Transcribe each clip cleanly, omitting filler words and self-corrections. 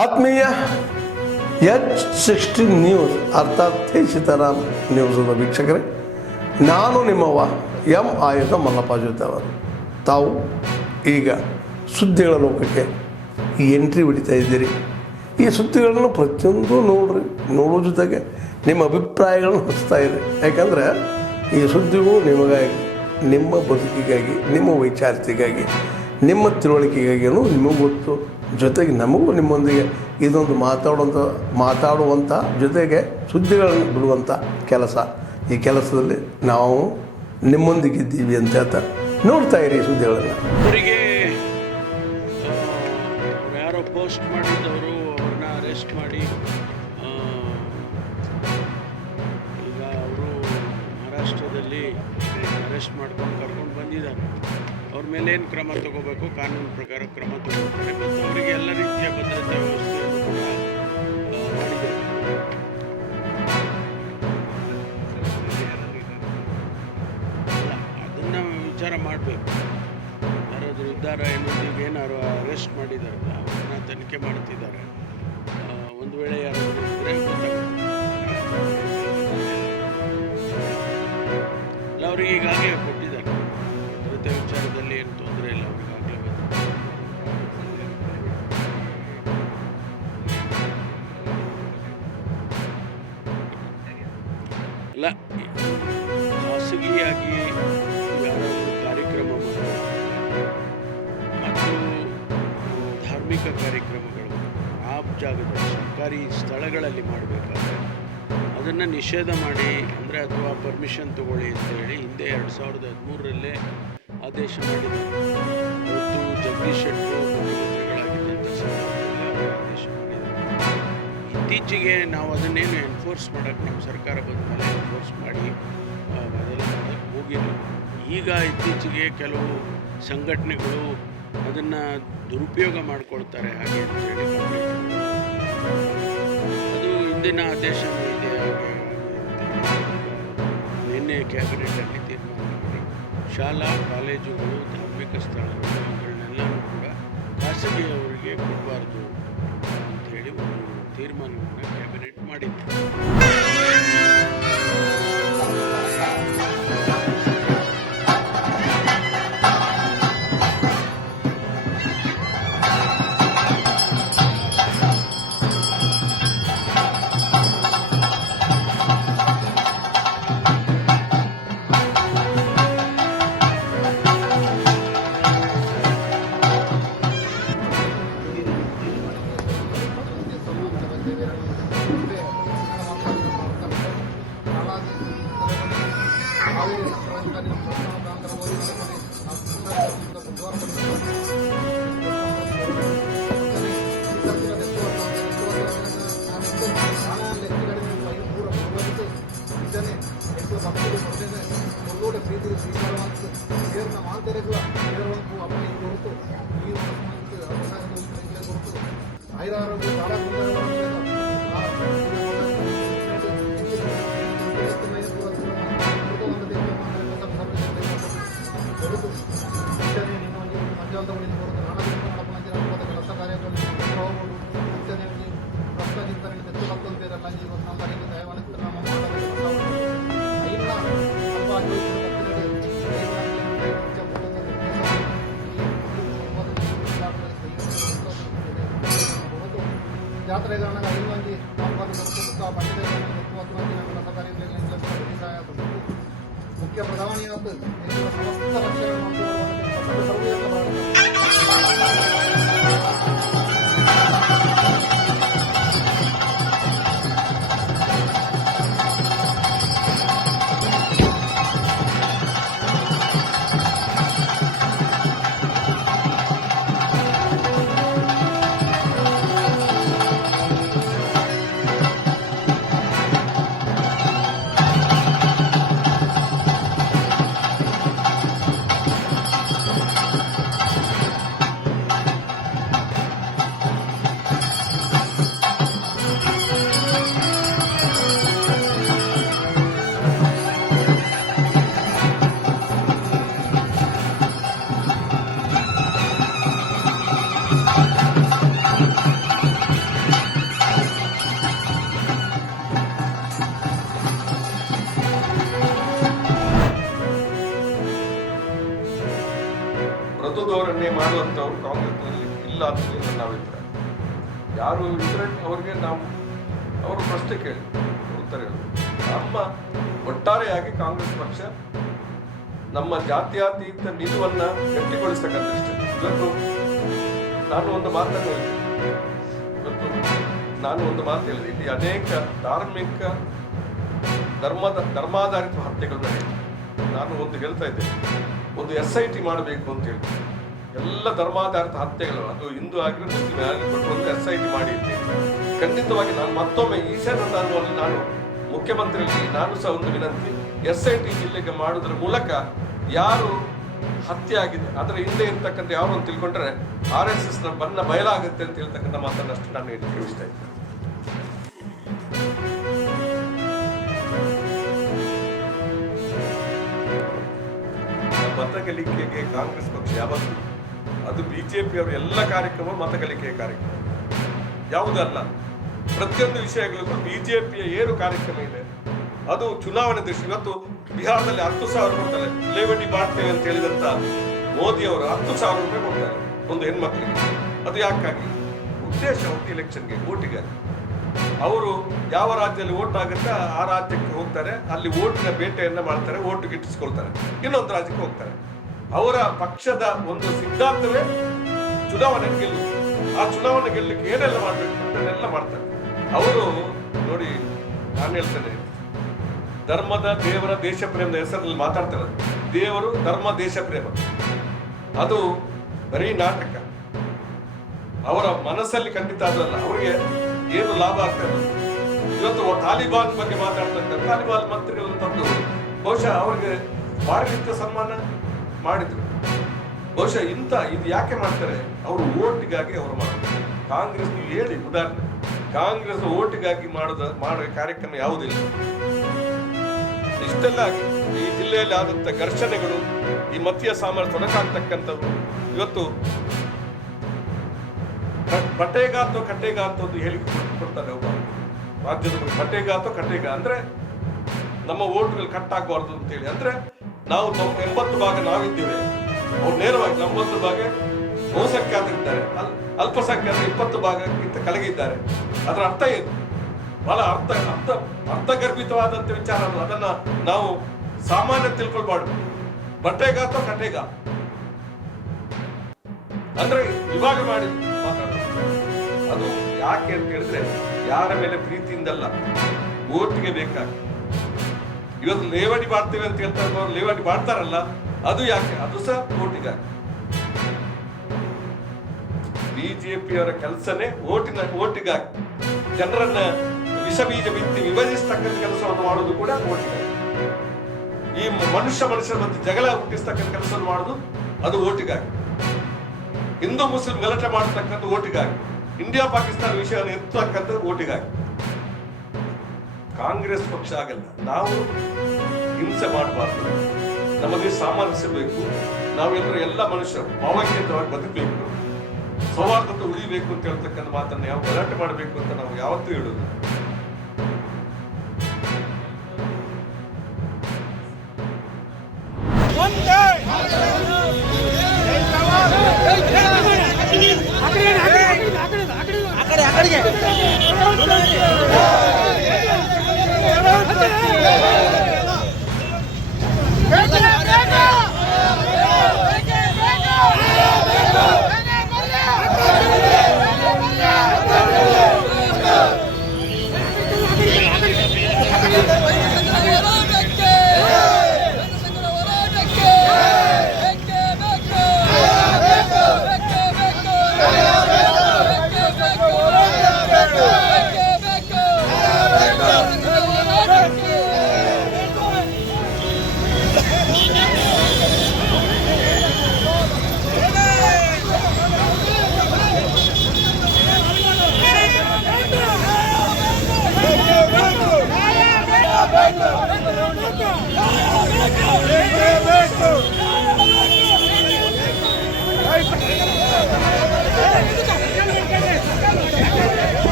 ಆತ್ಮೀಯ H16 news ಅರ್ಥಾತ್ ಸೀತಾರಾಮ್ ನ್ಯೂಸದ ವೀಕ್ಷಕರೇ, ನಾನು ನಿಮ್ಮವ ಎಂ ಆಯುಧ ಮಲ್ಲಪ್ಪ ಜೊತೆ ಅವರು. ತಾವು ಈಗ ಸುದ್ದಿಗಳ ಲೋಕಕ್ಕೆ ಎಂಟ್ರಿ ಹೊಡಿತಾ ಇದ್ದೀರಿ. ಈ ಸುದ್ದಿಗಳನ್ನು ಪ್ರತಿಯೊಂದು ನೋಡೋ ಜೊತೆಗೆ ನಿಮ್ಮ ಅಭಿಪ್ರಾಯಗಳನ್ನು ಹೊಸ್ತಾ ಇರಿ. ಯಾಕಂದರೆ ಈ ಸುದ್ದಿಗೂ ನಿಮಗಾಗಿ, ನಿಮ್ಮ ಬದುಕಿಗಾಗಿ, ನಿಮ್ಮ ವೈಚಾರಿಕೆಗಾಗಿ, ನಿಮ್ಮ ತಿಳುವಳಿಕೆಗಾಗಿಯೂ ನಿಮಗೂ ಗೊತ್ತು, ಜೊತೆಗೆ ನಮಗೂ ನಿಮ್ಮೊಂದಿಗೆ ಇದೊಂದು ಮಾತಾಡುವಂಥ ಜೊತೆಗೆ ಸುದ್ದಿಗಳನ್ನು ಬಿಡುವಂಥ ಕೆಲಸ. ಈ ಕೆಲಸದಲ್ಲಿ ನಾವು ನಿಮ್ಮೊಂದಿಗಿದ್ದೀವಿ ಅಂತ ಹೇಳ್ತಾ ನೋಡ್ತಾ ಇರಿ ಸುದ್ದಿಗಳನ್ನು. ಅವರಿಗೆ ಯಾರೋ ಪೋಸ್ಟ್ ಮಾಡಿದ್ದವರು ಅವ್ರನ್ನ ಅರೆಸ್ಟ್ ಮಾಡಿ ಈಗ ಅವರು ಮಹಾರಾಷ್ಟ್ರದಲ್ಲಿ ಅರೆಸ್ಟ್ ಮಾಡ್ಕೊಂಡು ಕರ್ಕೊಂಡು ಬಂದಿದ್ದಾರೆ. ಅವ್ರ ಮೇಲೆ ಏನು ಕ್ರಮ ತಗೋಬೇಕು, ಕಾನೂನು ಪ್ರಕಾರ ಕ್ರಮ ತಗೋತಾರೆ. ಮತ್ತು ಅವರಿಗೆ ಎಲ್ಲ ರೀತಿಯ ಭದ್ರತಾ ವ್ಯವಸ್ಥೆಯನ್ನು ಕೂಡ ಮಾಡಿದ್ದಾರೆ. ಅದನ್ನು ವಿಚಾರ ಮಾಡಬೇಕು. ಯಾರಾದರೂ ಇದ್ದಾರಾ ಇನ್ನೊಂದಿಗೆ ಏನಾರು ಅರೆಸ್ಟ್ ಮಾಡಿದಾರಲ್ಲ, ಅವ್ರನ್ನ ತನಿಖೆ ಮಾಡ್ತಿದ್ದಾರೆ. ಒಂದು ವೇಳೆ ಯಾರಾದರೂ ಇದ್ದರೆ ಗೊತ್ತಾಗುತ್ತೆ. ಅಲ್ಲ, ಅವ್ರಿಗೆ ಈಗಾಗಲೇ ಕೊಟ್ಟಿದ್ದಾರೆ. ಭದ್ರತೆ ವಿಚಾರದಲ್ಲಿ ಏನು ತೊಂದರೆ ಇಲ್ಲ, ಅವ್ರಿಗಾಗಲೇ ಅಲ್ಲ, ಖಾಸಗಿಯಾಗಿ ಯಾರಾದರೂ ಕಾರ್ಯಕ್ರಮ ಮತ್ತು ಧಾರ್ಮಿಕ ಕಾರ್ಯಕ್ರಮಗಳು ಆ ಜಾಗದಲ್ಲಿ ಸರ್ಕಾರಿ ಸ್ಥಳಗಳಲ್ಲಿ ಮಾಡಬೇಕಾದ್ರೆ ಅದನ್ನು ನಿಷೇಧ ಮಾಡಿ, ಅಂದರೆ ಅಥವಾ ಪರ್ಮಿಷನ್ ತಗೊಳ್ಳಿ ಅಂತೇಳಿ ಹಿಂದೆ 2013ರಲ್ಲೇ ಆದೇಶ ಮಾಡಿದ್ದಾರೆ. ಇವತ್ತು ಜಗದೀಶ್ ಶೆಟ್ಟರು ಮುಖ್ಯಮಂತ್ರಿಗಳಾಗಿದ್ದಂಥ ಸಂದರ್ಭದಲ್ಲಿ ಅವರು ಆದೇಶ ಮಾಡಿದ್ದಾರೆ. ಇತ್ತೀಚೆಗೆ ನಾವು ಅದನ್ನೇನು ಎನ್ಫೋರ್ಸ್ ಮಾಡೋಕ್ಕೆ ನಮ್ಮ ಸರ್ಕಾರ ಬಂದ ಮೇಲೆ ಎನ್ಫೋರ್ಸ್ ಮಾಡಿ ಅದೆಲ್ಲ ಮಾಡೋಕ್ಕೆ ಹೋಗಿರಲಿಲ್ಲ. ಈಗ ಇತ್ತೀಚೆಗೆ ಕೆಲವು ಸಂಘಟನೆಗಳು ಅದನ್ನು ದುರುಪಯೋಗ ಮಾಡಿಕೊಳ್ತಾರೆ ಹಾಗೆ ಅಂತೇಳಿ ಅದು ಹಿಂದಿನ ಆದೇಶವೂ ಇದೆ. ಹಾಗೆ ನಿನ್ನೆ ಕ್ಯಾಬಿನೆಟಲ್ಲಿ ತೀರ್ಮಾನ ಮಾಡಿ ಶಾಲಾ ಕಾಲೇಜುಗಳು, ಧಾರ್ಮಿಕ ಸ್ಥಳಗಳು ಇವುಗಳನ್ನೆಲ್ಲನೂ ಕೂಡ ಖಾಸಗಿಯವರಿಗೆ ಕೊಡಬಾರ್ದು ಅಂಥೇಳಿ ಒಂದು ತೀರ್ಮಾನವನ್ನು ಕ್ಯಾಬಿನೆಟ್ ಮಾಡಿದೆ. ಜಾತ್ರೆಗಳನ್ನ 5 ಮಂದಿ ಮುಖ್ಯ ಪ್ರಧಾನಿಯಾದ ಸಮಸ್ತ ರಕ್ಷಣೆ ಅವರು ಕಾಂಗ್ರೆಸ್ನಲ್ಲಿ ಇಲ್ಲ ಅಂತ ನನ್ನ ಅಭಿಪ್ರಾಯ. ಯಾರು ಇದ್ರೆ ಅವರಿಗೆ ನಾವು ಅವರು ಪ್ರಶ್ನೆ ಕೇಳಿ ಉತ್ತರ ಹೇಳಿ. ನಮ್ಮ ಒಟ್ಟಾರೆಯಾಗಿ ಕಾಂಗ್ರೆಸ್ ಪಕ್ಷ ನಮ್ಮ ಜಾತ್ಯತೀತ ನಿಲುವನ್ನು ಗಟ್ಟಿಗೊಳಿಸ್ತಕ್ಕಂಥಷ್ಟೇ. ಇವತ್ತು ನಾನು ಒಂದು ಮಾತು ಹೇಳಿದೆ, ಇಲ್ಲಿ ಅನೇಕ ಧಾರ್ಮಿಕ ಧರ್ಮಾಧಾರಿತ ಹತ್ಯೆಗಳು ನಡೆಯುತ್ತೆ. ನಾನು ಒಂದು ಹೇಳ್ತಾ ಇದ್ದೇನೆ, ಒಂದು SIT ಮಾಡಬೇಕು ಅಂತ ಹೇಳಿ ಎಲ್ಲ ಧರ್ಮಾಧಾರಿತ ಹತ್ಯೆಗಳು, ಅದು ಹಿಂದೂ ಆಗಿರೋ ಮುಸ್ಲಿಂ ಆಗಿರ್ಬಿಟ್ಟು ಒಂದು SIT ಮಾಡಿ ಇದ್ದೇನೆ. ಖಂಡಿತವಾಗಿ ನಾನು ಮತ್ತೊಮ್ಮೆ ಈ ಸಂದರ್ಭದಲ್ಲಿ ನಾನು ಮುಖ್ಯಮಂತ್ರಿಗಳಿಗೆ ನಾನು ಸಹ ಒಂದು ವಿನಂತಿ, SIT ಜಿಲ್ಲೆಗೆ ಮಾಡುವುದರ ಮೂಲಕ ಯಾರು ಹತ್ಯೆ ಆಗಿದೆ ಅದರ ಹಿಂದೆ ಇರ್ತಕ್ಕಂಥ ಯಾರು ಅಂತ ತಿಳ್ಕೊಂಡ್ರೆ RSS ನ ಬಣ್ಣ ಬಯಲಾಗುತ್ತೆ ಅಂತ ಹೇಳ್ತಕ್ಕಂಥ ಮಾತನ್ನಷ್ಟು ನಾನು ತಿಳಿಸ್ತಾ ಇದ್ದೇನೆ. ಮತ ಗಳಿಕೆಗೆ ಕಾಂಗ್ರೆಸ್ ಪಕ್ಷ ಯಾವತ್ತು ಅದು ಬಿಜೆಪಿ ಅವರ ಎಲ್ಲ ಕಾರ್ಯಕ್ರಮ ಮತ ಗಳಿಕೆಯ ಕಾರ್ಯಕ್ರಮ ಯಾವುದಲ್ಲ. ಪ್ರತಿಯೊಂದು ವಿಷಯಗಳಿಗೂ ಬಿಜೆಪಿಯ ಏನು ಕಾರ್ಯಕ್ರಮ ಇದೆ ಅದು ಚುನಾವಣೆ ದೃಷ್ಟಿ. ಇವತ್ತು ಬಿಹಾರದಲ್ಲಿ 10,000 ಕೊಡ್ತಾರೆ, ಲೇವಡಿ ಮಾಡ್ತೇವೆ ಅಂತ ಹೇಳಿದಂತ ಮೋದಿ ಅವರು 10,000 ರೂಪಾಯಿ ಕೊಡ್ತಾರೆ ಒಂದು ಹೆಣ್ಮಕ್ಳಿಗೆ. ಅದು ಯಾಕಾಗಿ? ಉದ್ದೇಶ ಒಂದು ಎಲೆಕ್ಷನ್ಗೆ, ಓಟಿಗೆ. ಅವರು ಯಾವ ರಾಜ್ಯದಲ್ಲಿ ಓಟ್ ಆಗುತ್ತೆ ಆ ರಾಜ್ಯಕ್ಕೆ ಹೋಗ್ತಾರೆ, ಅಲ್ಲಿ ಓಟಿನ ಬೇಟೆಯನ್ನ ಮಾಡ್ತಾರೆ, ಓಟು ಗಿಟ್ಟಿಸ್ಕೊಳ್ತಾರೆ, ಇನ್ನೊಂದು ರಾಜ್ಯಕ್ಕೆ ಹೋಗ್ತಾರೆ. ಅವರ ಪಕ್ಷದ ಒಂದು ಸಿದ್ಧಾಂತವೇ ಚುನಾವಣೆ ಗೆಲ್ಲುವುದು. ಆ ಚುನಾವಣೆ ಗೆಲ್ಲಕ್ಕೆ ಏನೆಲ್ಲ ಮಾಡ್ಬೇಕು ಅದನ್ನೆಲ್ಲ ಮಾಡ್ತಾರೆ ಅವರು. ನೋಡಿ, ನಾನು ಹೇಳ್ತೇನೆ, ಧರ್ಮದ ದೇವರ ದೇಶ ಪ್ರೇಮದ ಹೆಸರಲ್ಲಿ ಮಾತಾಡ್ತಾರೆ. ದೇವರು ಧರ್ಮ ದೇಶ ಪ್ರೇಮ ಅದು ಬರೀ ನಾಟಕ. ಅವರ ಮನಸ್ಸಲ್ಲಿ ಖಂಡಿತ ಅದಲ್ಲ. ಅವರಿಗೆ ಏನು ಲಾಭ ಆಗ್ತದೆ? ಇವತ್ತು ತಾಲಿಬಾನ್ ಬಗ್ಗೆ ಮಾತಾಡ್ತಾರೆ. ತಾಲಿಬಾನ್ ಮಂತ್ರಿಗಳನ್ನು ತಂದು ಬಹುಶಃ ಅವರಿಗೆ ಭಾರಿ ರೀತಿಯ ಸನ್ಮಾನ ಮಾಡಿದ್ರು. ಬಹುಶಃ ಇದು ಯಾಕೆ ಮಾಡ್ತಾರೆ? ಅವರು ಓಟಿಗಾಗಿ ಅವರು ಮಾಡ್ತಾರೆ. ಕಾಂಗ್ರೆಸ್ ನೀವು ಹೇಳಿ ಉದಾಹರಣೆ, ಕಾಂಗ್ರೆಸ್ ಓಟಿಗಾಗಿ ಮಾಡುವ ಕಾರ್ಯಕ್ರಮ ಯಾವುದಿಲ್ಲ. ಇಷ್ಟೆಲ್ಲ ಈ ಜಿಲ್ಲೆಯಲ್ಲಿ ಆದಂತ ಘರ್ಷಣೆಗಳು, ಈ ಮತೀಯ ಸಾಮರ್ಥ್ಯ ತೊಡಕಾಗ್ತಕ್ಕಂಥದ್ದು. ಇವತ್ತು ಕಟ್ಟೇಗ ಅಂತ ಒಂದು ಹೇಳಿಕೆ ಕೊಡ್ತಾರೆ ಒಬ್ಬ ರಾಜ್ಯದ ಕಟ್ಟೇಗ ಅಂದ್ರೆ ನಮ್ಮ ಓಟ್ಗಳು ಕಟ್ಟಾಗಬಾರ್ದು ಅಂತ ಹೇಳಿ. ಅಂದ್ರೆ ನಾವು 80 ಭಾಗ ನಾವಿದ್ದೇವೆ, ಅವ್ರು ನೇರವಾಗಿ 90 ಭಾಗ ಬಹುಸಂಖ್ಯಾತರಿದ್ದಾರೆ, ಅಲ್ಪಸಂಖ್ಯಾತರು 20 ಭಾಗಕ್ಕಿಂತ ಕೆಳಗಿದ್ದಾರೆ. ಅದರ ಅರ್ಥ ಏನು? ಬಹಳ ಅರ್ಥಗರ್ಭಿತವಾದಂತ ವಿಚಾರ. ಅದನ್ನ ನಾವು ಸಾಮಾನ್ಯ ತಿಳ್ಕೊಳ್ಬಾರ್ದು. ಕಟ್ಟೇಗ ಅಂದ್ರೆ ವಿಭಾಗ ಮಾಡಿ ಮಾತಾಡೋದು. ಅದು ಯಾಕೆ ಅಂತ ಹೇಳಿದ್ರೆ ಯಾರ ಮೇಲೆ ಪ್ರೀತಿಯಿಂದಲ್ಲ, ಓಟಿಗೆ ಬೇಕಾಗಿ. ಇವತ್ತು ಲೇವಡಿ ಮಾಡ್ತೇವೆ ಅಂತ ಹೇಳ್ತಾರೆ, ಲೇವಡಿ ಮಾಡ್ತಾರಲ್ಲ, ಅದು ಯಾಕೆ? ಅದು ಸಹ ಓಟಿಗಾಗಿ. ಬಿಜೆಪಿಯವರ ಕೆಲಸನೇ ಓಟಿಗಾಗಿ. ಜನರನ್ನ ವಿಷಬೀಜ ಬಿತ್ತಿ ವಿಭಜಿಸ್ತಕ್ಕಂಥ ಕೆಲಸವನ್ನು ಮಾಡೋದು ಕೂಡ ಓಟಿಗಾಗಿ. ಈ ಮನುಷ್ಯರ ಮಧ್ಯೆ ಜಗಳ ಹುಟ್ಟಿಸ್ತಕ್ಕಂಥ ಕೆಲಸವನ್ನು ಮಾಡೋದು ಅದು ಓಟಿಗಾಗಿ. ಹಿಂದೂ ಮುಸ್ಲಿಂ ಗಲಾಟೆ ಮಾಡತಕ್ಕಂಥ ಓಟಿಗಾಗಿ. ಇಂಡಿಯಾ ಪಾಕಿಸ್ತಾನ ವಿಷಯವನ್ನು ಎತ್ತತಕ್ಕಂಥ ಓಟಿಗಾಗಿ. ಕಾಂಗ್ರೆಸ್ ಪಕ್ಷ ಆಗಲ್ಲ. ನಾವು ಹಿಂಸೆ ಮಾಡಬಾರ್ದು, ನಮಗೆ ಸಾಮರಸ್ಯ ಬೇಕು, ನಾವೆಲ್ಲರೂ ಎಲ್ಲ ಮನುಷ್ಯರು ಭಾವಕೇಂದ್ರವಾಗಿ ಬದುಕಬೇಕು, ಸೌಹಾರ್ದತೆ ಉಳಿಬೇಕು ಅಂತ ಹೇಳ್ತಕ್ಕಂಥ ಮಾತನ್ನು ಯಾವ ಗಲಾಟೆ ಮಾಡಬೇಕು ಅಂತ ನಾವು ಯಾವತ್ತೂ ಹೇಳುದು.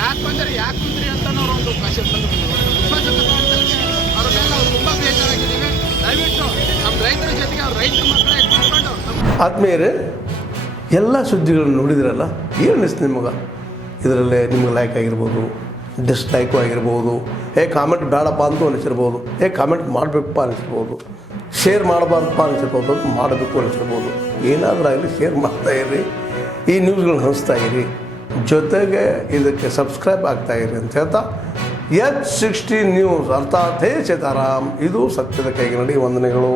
ಯಾಕೆ ಬಂದರೆ ಯಾಕೆ ಕುಂದ್ರಿ ಅಂತ ಒಂದು ವಿಶ್ವಾಸ ತಗೊಂಡಲ್ಲಿ ಅವ್ರ ಮೇಲೆ ನಾವು ತುಂಬ ಬೇಜಾರಾಗಿದ್ದೀವಿ. ದಯವಿಟ್ಟು ನಮ್ಮ ರೈತರ ಜೊತೆಗೆ ಅವ್ರ ರೈತರ ಮಕ್ಕಳೇ ಕೂತ್ಕೊಂಡು ಆದ್ಮೇಲೆ ಎಲ್ಲ ಸುದ್ದಿಗಳನ್ನು ನೋಡಿದ್ರಲ್ಲ, ಏನು ಅನಿಸ್ತು ನಿಮಗೆ? ಇದರಲ್ಲೇ ನಿಮ್ಗೆ ಲೈಕ್ ಆಗಿರ್ಬೋದು, ಡಿಸ್ಲೈಕು ಆಗಿರ್ಬೋದು, ಕಾಮೆಂಟ್ ಬೇಡಪ್ಪ ಅಂತೂ ಅನಿಸಿರ್ಬೋದು, ಕಾಮೆಂಟ್ ಮಾಡಬೇಕಪ್ಪ ಅನಿಸಿರ್ಬೋದು, ಶೇರ್ ಮಾಡಬಾರ್ದಪ್ಪ ಅನಿಸಿರ್ಬೋದು, ಮಾಡಬೇಕು ಅನಿಸಿರ್ಬೋದು. ಏನಾದರೂ ಆಗಲಿ ಶೇರ್ ಮಾಡ್ತಾಯಿರಿ, ಈ ನ್ಯೂಸ್ಗಳನ್ನ ಹಂಚ್ತಾ ಇರಿ, ಜೊತೆಗೆ ಇದಕ್ಕೆ ಸಬ್ಸ್ಕ್ರೈಬ್ ಆಗ್ತಾಯಿರಿ ಅಂತ ಹೇಳ್ತಾ H16 ನ್ಯೂಸ್ ಅರ್ಥಾತ್ ಹೇ ಸೀತಾರಾಮ್, ಇದು ಸತ್ಯದ ಕೈಗೆ ನಡಿ. ವಂದನೆಗಳು.